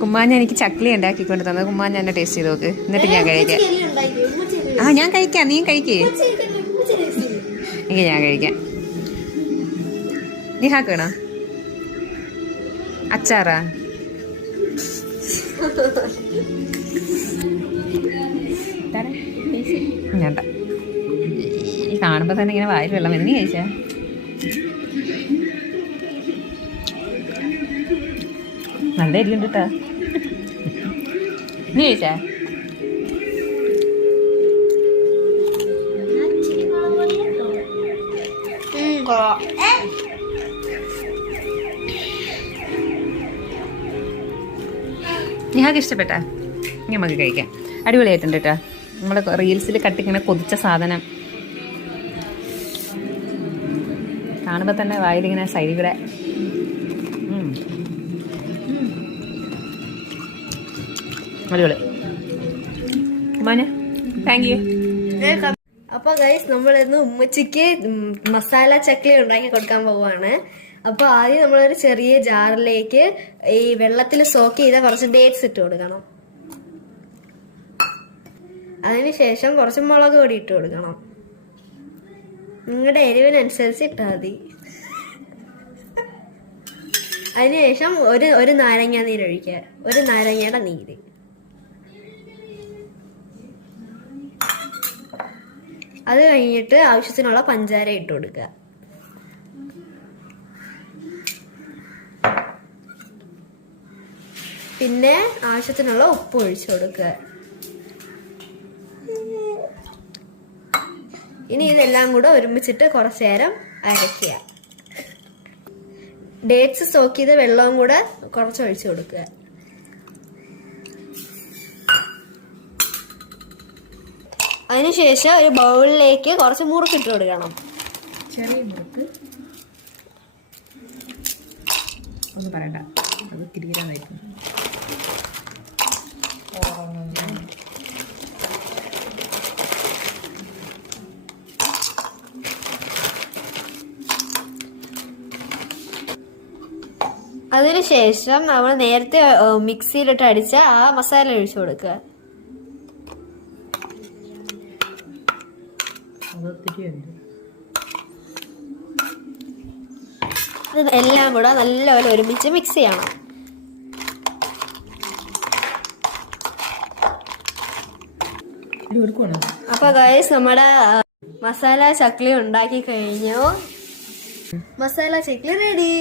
കുമ്മാഞ്ഞ എനിക്ക് ചക്ലി ഉണ്ടാക്കിക്കൊണ്ട് തന്നത്. കുമ്മാഞ്ഞ എന്നെ ടേസ്റ്റ് ചെയ്ത് നോക്ക്, എന്നിട്ട് ഞാൻ കഴിക്കാം. ഞാൻ കഴിക്കാം, നീ കഴിക്കേ. എങ്കിൽ ഞാൻ കഴിക്കാം. നീ ഹാക്കണോ അച്ചാറാ? വേണ്ട, കാണുമ്പോ തന്നെ ഇങ്ങനെ വായിൽ വെള്ളം വന്ന്. നീ കഴിച്ചാ? നല്ല എരിയുണ്ട് കേട്ടാ. നീ കഴിച്ചാ? നിഹാക്ക് ഇഷ്ടപ്പെട്ടാ? നമുക്ക് കഴിക്കാം. അടിപൊളിയായിട്ടുണ്ട് കേട്ടോ. നമ്മുടെ റീൽസിൽ കട്ടിങ്ങനെ കൊതിച്ച സാധനം കാണുമ്പോൾ തന്നെ വായിലിങ്ങനെ സൈഡിൽ കൂടെ. അടിപൊളി. മോനെ താങ്ക് യു. അപ്പൊ ഗൈസ്, നമ്മളിന്ന് ഉമ്മച്ചിക്ക് മസാല ചക്ലി ഉണ്ടാക്കി കൊടുക്കാൻ പോവാണ്. അപ്പൊ ആദ്യം നമ്മളൊരു ചെറിയ ജാറിലേക്ക് ഈ വെള്ളത്തിൽ സോക്ക് ചെയ്ത കുറച്ച് ഡേറ്റ്സ് ഇട്ട് കൊടുക്കണം. അതിനുശേഷം കുറച്ച് മുളക് പൊടി ഇട്ട് കൊടുക്കണം. നിങ്ങളുടെ എരിവിനനുസരിച്ച് ഇട്ടാൽ മതി. അതിനുശേഷം ഒരു നാരങ്ങ നീരൊഴിക്കുക, ഒരു നാരങ്ങയുടെ നീര്. അത് കഴിഞ്ഞിട്ട് ആവശ്യത്തിനുള്ള പഞ്ചാര ഇട്ട് കൊടുക്കുക. പിന്നെ ആവശ്യത്തിനുള്ള ഉപ്പ് ഒഴിച്ചു കൊടുക്കുക. ഇനി ഇതെല്ലാം കൂടെ ഒരുമിച്ചിട്ട് കുറച്ചു നേരം അരയ്ക്കുക. ഡേറ്റ്സ് സോക്ക് ചെയ്ത വെള്ളവും കൂടെ കുറച്ച് ഒഴിച്ചു കൊടുക്കുക. അതിനുശേഷം ഒരു ബൗളിലേക്ക് കുറച്ച് മുറുക്കിട്ട് കൊടുക്കണം. ചെറിയ മുറുക്ക് ഒന്ന് പറയണ്ട, അത് കിരീരാന്നായിരിക്കും. അതിനുശേഷം നമ്മൾ നേരത്തെ മിക്സിയിലിട്ട് അടിച്ച ആ മസാല ഒഴിച്ചു കൊടുക്കുക. എല്ലാം കൂടെ നല്ലപോലെ ഒരുമിച്ച് മിക്സ് ചെയ്യണം. അപ്പൊ ഗൈസ്, നമ്മുടെ മസാല ചക്ലി ഉണ്ടാക്കി കഴിഞ്ഞു. മസാല ചക്ലി റെഡി.